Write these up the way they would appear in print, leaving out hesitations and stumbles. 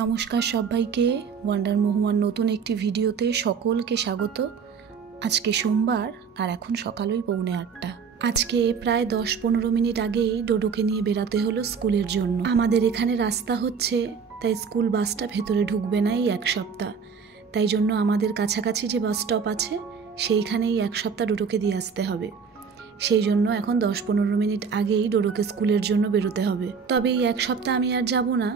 নমস্কার সবাইকে ওয়ান্ডার মহুয়ার নতুন একটি ভিডিওতে সকলকে স্বাগত। আজকে সোমবার আর এখন সকাল 7:45। আজকে প্রায় 10-15 মিনিট আগেই ডোডোকে নিয়ে বেরাতে হলো স্কুলের জন্য। আমাদের এখানে রাস্তা হচ্ছে, তাই স্কুল বাসটা ভেতরে ঢুকবে না এই 1 সপ্তাহ। তাই জন্য আমাদের কাছাকাছি যে বাস স্টপ আছে সেইখানেই 1 সপ্তাহ ডোডোকে দিয়ে আসতে হবে। সেই জন্য এখন 10-15 মিনিট আগেই ডোডোকে স্কুলের জন্য বেরোতে হবে। তবে এই 1 সপ্তাহ আমি আর যাব না,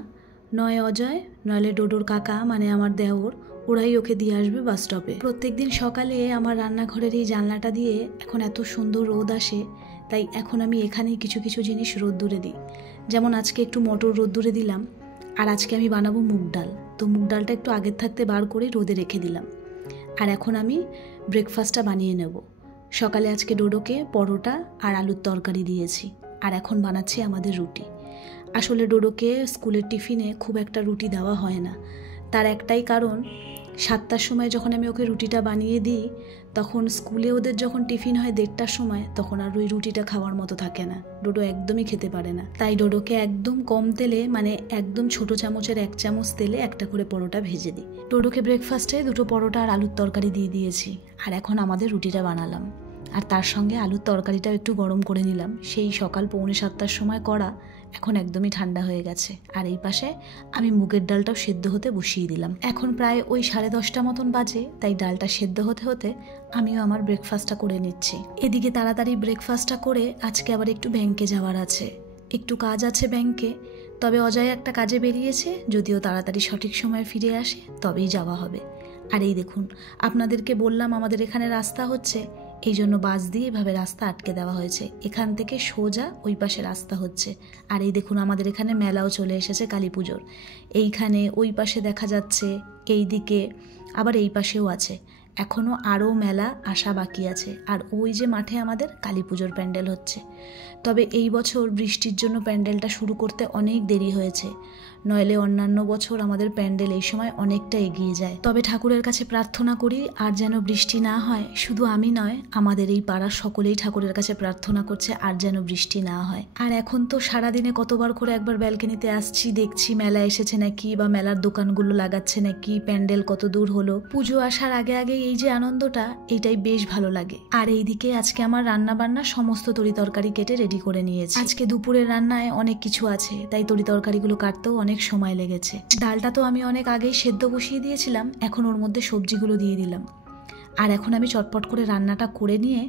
নয় অজয় নইলে ডোডোর কাকা মানে আমার দেওর, ওরাই ওকে দিয়ে আসবে বাস স্টপে। প্রত্যেকদিন সকালে আমার রান্নাঘরের এই জানলাটা দিয়ে এখন এত সুন্দর রোদ আসে, তাই এখন আমি এখানেই কিছু কিছু জিনিস রোদ্দুরে দিই। যেমন আজকে একটু মটর রোদ্দুরে দিলাম, আর আজকে আমি বানাবো মুগ ডাল, তো মুগ ডালটা একটু আগের থাকতে বার করে রোদে রেখে দিলাম। আর এখন আমি ব্রেকফাস্টটা বানিয়ে নেব। সকালে আজকে ডোডোকে পরোটা আর আলুর তরকারি দিয়েছি, আর এখন বানাচ্ছি আমাদের রুটি। আসলে ডোডোকে স্কুলের টিফিনে খুব একটা রুটি দেওয়া হয় না, তার একটাই কারণ 7টার সময় যখন আমি ওকে রুটিটা বানিয়ে দিই, তখন স্কুলে ওদের যখন টিফিন হয় 1:30টার সময়, তখন আর ওই রুটিটা খাওয়ার মতো থাকে না, ডোডো একদমই খেতে পারে না। তাই ডোডোকে একদম কম তেলে, মানে একদম ছোট চামচের 1 চামচ তেলে একটা করে পরোটা ভেজে দিই। ডোডোকে ব্রেকফাস্টে 2টো পরোটা আর আলুর তরকারি দিয়ে দিয়েছি, আর এখন আমাদের রুটিটা বানালাম, আর তার সঙ্গে আলুর তরকারিটাও একটু গরম করে নিলাম। সেই সকাল 6:45টার সময় করা, এখন একদমই ঠান্ডা হয়ে গেছে। আর এই পাশে আমি মুগের ডালটাও সেদ্ধ হতে বসিয়ে দিলাম। এখন প্রায় ওই 10:30 মতন বাজে, তাই ডালটা সেদ্ধ হতে হতে আমিও আমার ব্রেকফাস্টটা করে নিচ্ছি। এদিকে তাড়াতাড়ি ব্রেকফাস্টটা করে আজকে আবার একটু ব্যাংকে যাওয়ার আছে, একটু কাজ আছে ব্যাংকে। তবে অজয় একটা কাজে বেরিয়েছে, যদিও তাড়াতাড়ি সঠিক সময়ে ফিরে আসে তবেই যাওয়া হবে। আর এই দেখুন, আপনাদেরকে বললাম আমাদের এখানে রাস্তা হচ্ছে, এই জন্য বাস দিয়ে এভাবে রাস্তা আটকে দেওয়া হয়েছে। এখান থেকে সোজা ওই পাশে রাস্তা হচ্ছে। আর এই দেখুন, আমাদের এখানে মেলাও চলে এসেছে কালী পুজোর। এইখানে ওই পাশে দেখা যাচ্ছে, এই দিকে আবার এই পাশেও আছে। এখনও আরও মেলা আসা বাকি আছে। আর ওই যে মাঠে আমাদের কালী পুজোর প্যান্ডেল হচ্ছে। তবে এই বছর বৃষ্টির জন্য প্যান্ডেলটা শুরু করতে অনেক দেরি হয়েছে, নইলে অন্যান্য বছর আমাদের প্যান্ডেল এই সময় অনেকটা এগিয়ে যায়। তবে ঠাকুরের কাছে প্রার্থনা করি আর যেন বৃষ্টি না হয়। শুধু আমি নয়, আমাদের এই পাড়ার সকলেই ঠাকুরের কাছে প্রার্থনা করছে আর যেন বৃষ্টি না হয়। আর এখন তো সারাদিনে কতবার করে একবার ব্যালকনিতে আসছি, দেখছি মেলা এসেছে নাকি, বা মেলার দোকানগুলো লাগাচ্ছে নাকি, প্যান্ডেল কত দূর হলো। পুজো আসার আগে আগে এই যে আনন্দটা, এইটাই বেশ ভালো লাগে। আর এইদিকে আজকে আমার রান্না বান্না সমস্ত তরি তরকারি কেটে রেডি করে নিয়েছি। আজকে দুপুরের রান্নায় অনেক কিছু আছে, তাই তরি তরকারিগুলো কাটতেও অনেক সময় লেগেছে। ডালটা তো আমি অনেক আগেই সেদ্ধ বসিয়ে দিয়েছিলাম, এখন ওর মধ্যে সবজিগুলো দিয়ে দিলাম। আর এখন আমি চটপট করে রান্নাটা করে নিয়ে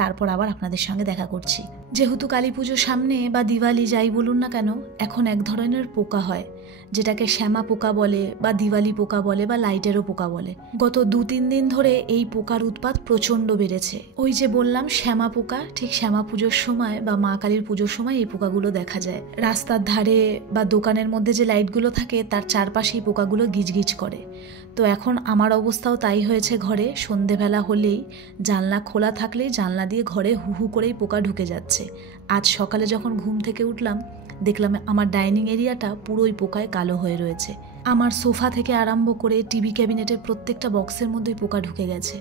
তারপর আবার আপনাদের সঙ্গে দেখা করছি। যেহেতু কালী পুজোর সামনে বা দিওয়ালি যাই বলুন না কেন, এখন এক ধরনের পোকা হয়, যেটাকে শ্যামা পোকা বলে বা দিওয়ালি পোকা বলে বা লাইটেরও পোকা বলে। গত 2-3 দিন ধরে এই পোকার উৎপাত প্রচণ্ড বেড়েছে। ওই যে বললাম শ্যামা পোকা, ঠিক শ্যামা পুজোর সময় বা মা কালীর পুজোর সময় এই পোকাগুলো দেখা যায়। রাস্তার ধারে বা দোকানের মধ্যে যে লাইটগুলো থাকে তার চারপাশে এই পোকাগুলো গিজগিজ করে। তো এখন আমার অবস্থাও তাই হয়েছে। ঘরে সন্ধেবেলা হলেই জানলা খোলা থাকলেই জানলা দিয়ে ঘরে হু হু করেই পোকা ঢুকে যাচ্ছে। আজ সকালে যখন ঘুম থেকে উঠলাম, দেখলাম আমার ডাইনিং এরিয়াটা পুরোই পোকায় কালো হয়ে রয়েছে। আমার সোফা থেকে আরম্ভ করে টিভি ক্যাবিনেটের প্রত্যেকটা বক্সের মধ্যেই পোকা ঢুকে গেছে।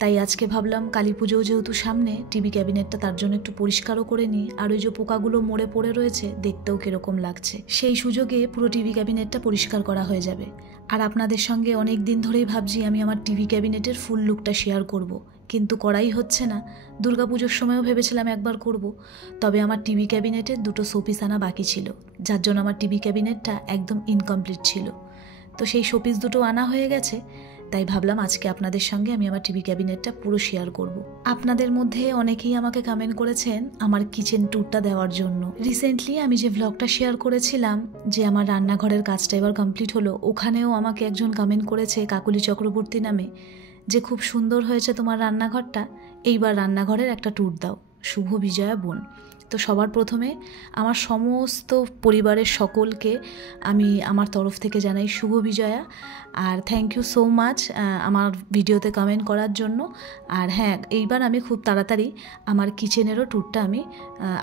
তাই আজকে ভাবলাম কালী পুজোও যেহেতু সামনে, টিভি ক্যাবিনেটটা তার জন্য একটু পরিষ্কারও করে নিই। আর ওই যে পোকাগুলো মরে পড়ে রয়েছে, দেখতেও কিরকম লাগছে, সেই সুযোগে পুরো টিভি ক্যাবিনেটটা পরিষ্কার করা হয়ে যাবে। আর আপনাদের সঙ্গে অনেক দিন ধরেই ভাবছি আমি আমার টিভি ক্যাবিনেটের ফুল লুকটা শেয়ার করব, কিন্তু করাই হচ্ছে না। দুর্গাপুজোর সময়ও ভেবেছিলাম একবার করব, তবে আমার টিভি ক্যাবিনেটের 2টো শোপিস আনা বাকি ছিল, যার জন্য আমার টিভি ক্যাবিনেটটা একদম ইনকমপ্লিট ছিল। তো সেই শোপিস 2টো আনা হয়ে গেছে, তাই ভাবলাম আজকে আপনাদের সঙ্গে আমি আমার টিভি ক্যাবিনেটটা পুরো শেয়ার করব। আপনাদের মধ্যে অনেকেই আমাকে কমেন্ট করেছেন আমার কিচেন ট্যুরটা দেওয়ার জন্য। রিসেন্টলি আমি যে ভ্লগটা শেয়ার করেছিলাম যে আমার রান্নাঘরের কাজটা এবার কমপ্লিট হলো, ওখানেও আমাকে একজন কমেন্ট করেছে কাকুলি চক্রবর্তী নামে, যে খুব সুন্দর হয়েছে তোমার রান্নাঘরটা, এইবার রান্নাঘরের একটা ট্যুর দাও। শুভ বিজয়া বোন। তো সবার প্রথমে আমার সমস্ত পরিবারের সকলকে আমি আমার তরফ থেকে জানাই শুভ বিজয়া। আর থ্যাংক ইউ সো মাচ আমার ভিডিওতে কমেন্ট করার জন্য। আর হ্যাঁ, এইবার আমি খুব তাড়াতাড়ি আমার কিচেনেরও ট্যুরটা আমি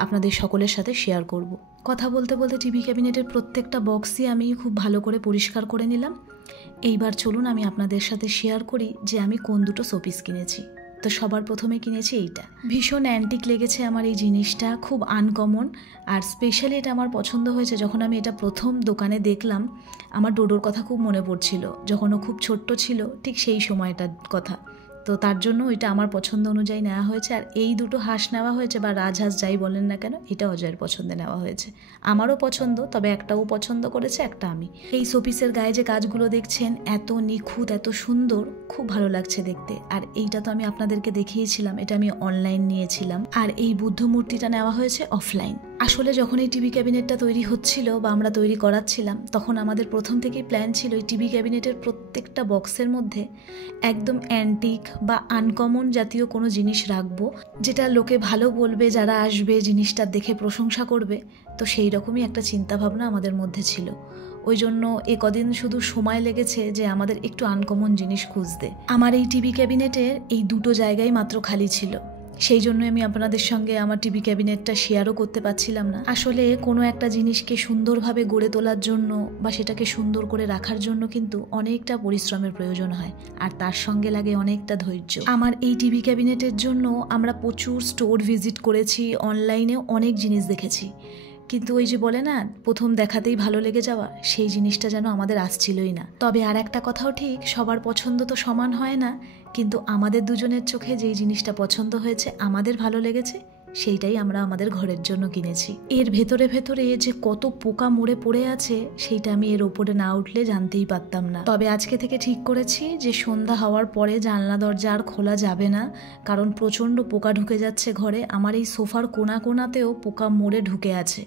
আপনাদের সকলের সাথে শেয়ার করব। কথা বলতে বলতে টিভি ক্যাবিনেটের প্রত্যেকটা বক্সই আমি খুব ভালো করে পরিষ্কার করে নিলাম। এইবার চলুন আমি আপনাদের সাথে শেয়ার করি যে আমি কোন 2টো শোপিস কিনেছি। তো সবার প্রথমে কিনেছি এইটা। ভীষণ অ্যান্টিক লেগেছে আমার এই জিনিসটা, খুব আনকমন। আর স্পেশালি এটা আমার পছন্দ হয়েছে যখন আমি এটা প্রথম দোকানে দেখলাম। আমার ডোডোর কথা খুব মনে পড়ছিল, যখন ও খুব ছোট্ট ছিল, ঠিক সেই সময়টার কথা। তো তার জন্য এটা আমার পছন্দ অনুযায়ী নেওয়া হয়েছে। আর এই দুটো হাঁস নেওয়া হয়েছে, বা রাজহাঁস যাই বলেন না কেন, এটা অজয়ের পছন্দে নেওয়া হয়েছে। আমারও পছন্দ, তবে একটাও পছন্দ করেছে, একটা আমি। এই শোপিসের গায়ে যে কাজগুলো দেখছেন, এত নিখুঁত, এত সুন্দর, খুব ভালো লাগছে দেখতে। আর এইটা তো আমি আপনাদেরকে দেখিয়েছিলাম, এটা আমি অনলাইন নিয়েছিলাম। আর এই বুদ্ধ মূর্তিটা নেওয়া হয়েছে অফলাইন। আসলে যখন এই টিভি ক্যাবিনেটটা তৈরি হচ্ছিল বা আমরা তৈরি করাচ্ছিলাম, তখন আমাদের প্রথম থেকেই প্ল্যান ছিল এই টিভি ক্যাবিনেটের প্রত্যেকটা বক্সের মধ্যে একদম অ্যান্টিক বা আনকমন জাতীয় কোনো জিনিস রাখবো, যেটা লোকে ভালো বলবে, যারা আসবে জিনিসটা দেখে প্রশংসা করবে। তো সেই রকমই একটা চিন্তাভাবনা আমাদের মধ্যে ছিল। ওই জন্য কদিন শুধু সময় লেগেছে যে আমাদের একটু আনকমন জিনিস খুঁজতে। আমার এই টিভি ক্যাবিনেটের এই দুটো জায়গায় মাত্র খালি ছিল, সেই জন্য আমি আপনাদের সঙ্গে আমার টিভি ক্যাবিনেটটা শেয়ারও করতে পারছিলাম না। আসলে কোনো একটা জিনিসকে সুন্দরভাবে গড়ে তোলার জন্য বা সেটাকে সুন্দর করে রাখার জন্য কিন্তু অনেকটা পরিশ্রমের প্রয়োজন হয়, আর তার সঙ্গে লাগে অনেকটা ধৈর্য। আমার এই টিভি ক্যাবিনেটের জন্য আমরা প্রচুর স্টোর ভিজিট করেছি, অনলাইনে অনেক জিনিস দেখেছি, কিন্তু ওই যে বলে না, প্রথম দেখাতেই ভালো লেগে যাওয়া, সেই জিনিসটা যেন আমাদের আসছিলই না। তবে আর একটা কথাও ঠিক, সবার পছন্দ তো সমান হয় না, কিন্তু আমাদের দুজনের চোখে যেই জিনিসটা পছন্দ হয়েছে, আমাদের ভালো লেগেছে, সেইটাই আমরা আমাদের ঘরের জন্য কিনেছি। এর ভেতরে ভেতরে যে কত পোকা মরে পড়ে আছে, সেইটা আমি এর ওপরে না উঠলে জানতেই পারতাম না। তবে আজকে থেকে ঠিক করেছি যে সন্ধ্যা হওয়ার পরে জানলা দরজা আর খোলা যাবে না, কারণ প্রচণ্ড পোকা ঢুকে যাচ্ছে ঘরে। আমার এই সোফার কোনাতেও পোকা মরে ঢুকে আছে।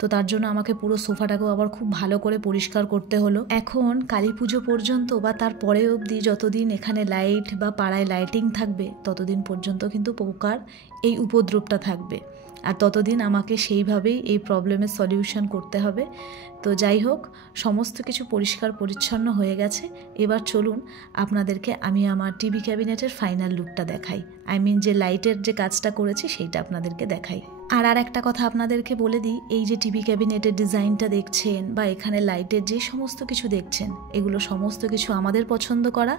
তো তার জন্য আমাকে পুরো সোফাটাকেও আবার খুব ভালো করে পরিষ্কার করতে হলো। এখন কালী পুজো পর্যন্ত বা তার পরে অবধি যতদিন এখানে লাইট বা পাড়ায় লাইটিং থাকবে, ততদিন পর্যন্ত কিন্তু পোকার এই উপদ্রবটা থাকবে, আর ততদিন আমাকে সেইভাবেই এই প্রবলেমের সলিউশন করতে হবে। তো যাই হোক, সমস্ত কিছু পরিষ্কার পরিচ্ছন্ন হয়ে গেছে। এবার চলুন আপনাদেরকে আমি আমার টিভি ক্যাবিনেটের ফাইনাল লুকটা দেখাই। যে লাইটের যে কাজটা করেছি সেইটা আপনাদেরকে দেখাই। আর একটা কথা আপনাদেরকে বলে দিই, এই যে টিভি ক্যাবিনেটের ডিজাইনটা দেখছেন বা এখানে লাইটের যে সমস্ত কিছু দেখছেন, এগুলো সমস্ত কিছু আমাদের পছন্দ করা।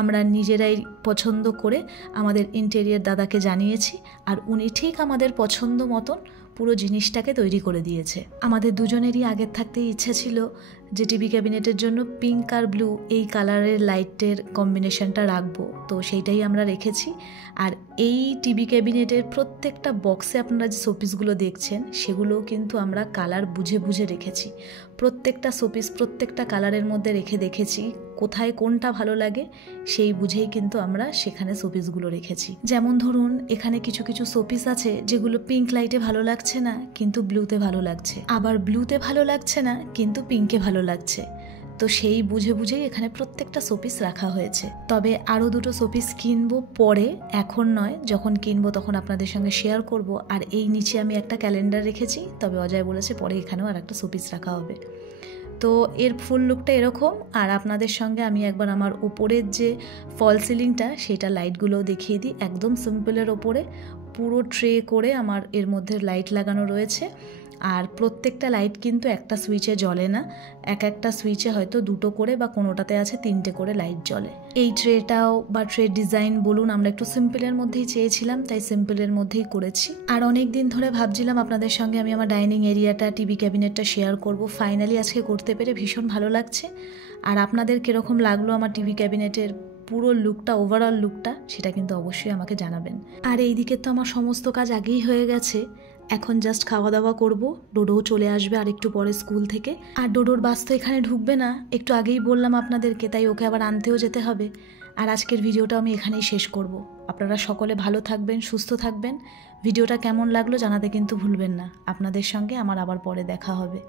আমরা নিজেরাই পছন্দ করে আমাদের ইন্টেরিয়ার দাদাকে জানিয়েছি, আর উনি ঠিক আমাদের পছন্দ মতন পুরো জিনিসটাকে তৈরি করে দিয়েছে। আমাদের দুজনেরই আগের থাকতেই ইচ্ছা ছিল যে টিভি ক্যাবিনেটের জন্য পিঙ্ক আর ব্লু এই কালারের লাইটের কম্বিনেশনটা রাখবো, তো সেইটাই আমরা রেখেছি। আর এই টিভি ক্যাবিনেটের প্রত্যেকটা বক্সে আপনারা যে শোপিসগুলো দেখছেন, সেগুলোও কিন্তু আমরা কালার বুঝে বুঝে রেখেছি। প্রত্যেকটা শোপিস প্রত্যেকটা কালারের মধ্যে রেখে দেখেছি কোথায় কোনটা ভালো লাগে, সেই বুঝেই কিন্তু আমরা সেখানে শোপিসগুলো রেখেছি। যেমন ধরুন, এখানে কিছু কিছু শোপিস আছে যেগুলো পিঙ্ক লাইটে ভালো লাগছে না, কিন্তু ব্লুতে ভালো লাগছে, আবার ব্লুতে ভালো লাগছে না, কিন্তু পিঙ্কে ভালো লাগছে। তো সেই বুঝে বুঝেই এখানে প্রত্যেকটা শোপিস রাখা হয়েছে। তবে আরও দুটো শোপিস কিনবো পরে, এখন নয়, যখন কিনবো তখন আপনাদের সঙ্গে শেয়ার করব। আর এই নিচে আমি একটা ক্যালেন্ডার রেখেছি, তবে অজয় বলেছে পরে এখানেও আর একটা শোপিস রাখা হবে। তো এর ফুল লুকটা এরকম। আর আপনাদের সঙ্গে আমি একবার আমার উপরের যে ফল সিলিংটা, সেটা লাইটগুলোও দেখিয়ে দিই। একদম সিম্পলের ওপরে পুরো ট্রে করে আমার এর মধ্যে লাইট লাগানো রয়েছে। আর প্রত্যেকটা লাইট কিন্তু একটা সুইচে জ্বলে না, একটা সুইচে হয়তো দুটো করে বা কোনোটাতে আছে তিনটে করে লাইট জ্বলে। এই ট্রেটাও বা ট্রে ডিজাইন বলুন, আমরা একটু সিম্পলের মধ্যেই চেয়েছিলাম, তাই সিম্পলের মধ্যেই করেছি। আর অনেক দিন ধরে ভাবছিলাম আপনাদের সঙ্গে আমি আমার ডাইনিং এরিয়াটা, টিভি ক্যাবিনেটটা শেয়ার করব। ফাইনালি আজকে করতে পেরে ভীষণ ভালো লাগছে। আর আপনাদের কীরকম লাগলো আমার টিভি ক্যাবিনেটের পুরো লুকটা, ওভারঅল লুকটা, সেটা কিন্তু অবশ্যই আমাকে জানাবেন। আর এই দিকে তো আমার সমস্ত কাজ আগেই হয়ে গেছে, এখন জাস্ট খাওয়া দাওয়া করব। ডোডোও চলে আসবে আর একটু পরে স্কুল থেকে। আর ডোডোর বাস তো এখানে ঢুকবে না, একটু আগেই বললাম আপনাদেরকে, তাই ওকে আবার আনতেও যেতে হবে। আর আজকের ভিডিওটা আমি এখানেই শেষ করব। আপনারা সকলে ভালো থাকবেন, সুস্থ থাকবেন। ভিডিওটা কেমন লাগলো জানাতে কিন্তু ভুলবেন না। আপনাদের সঙ্গে আমার আবার পরে দেখা হবে।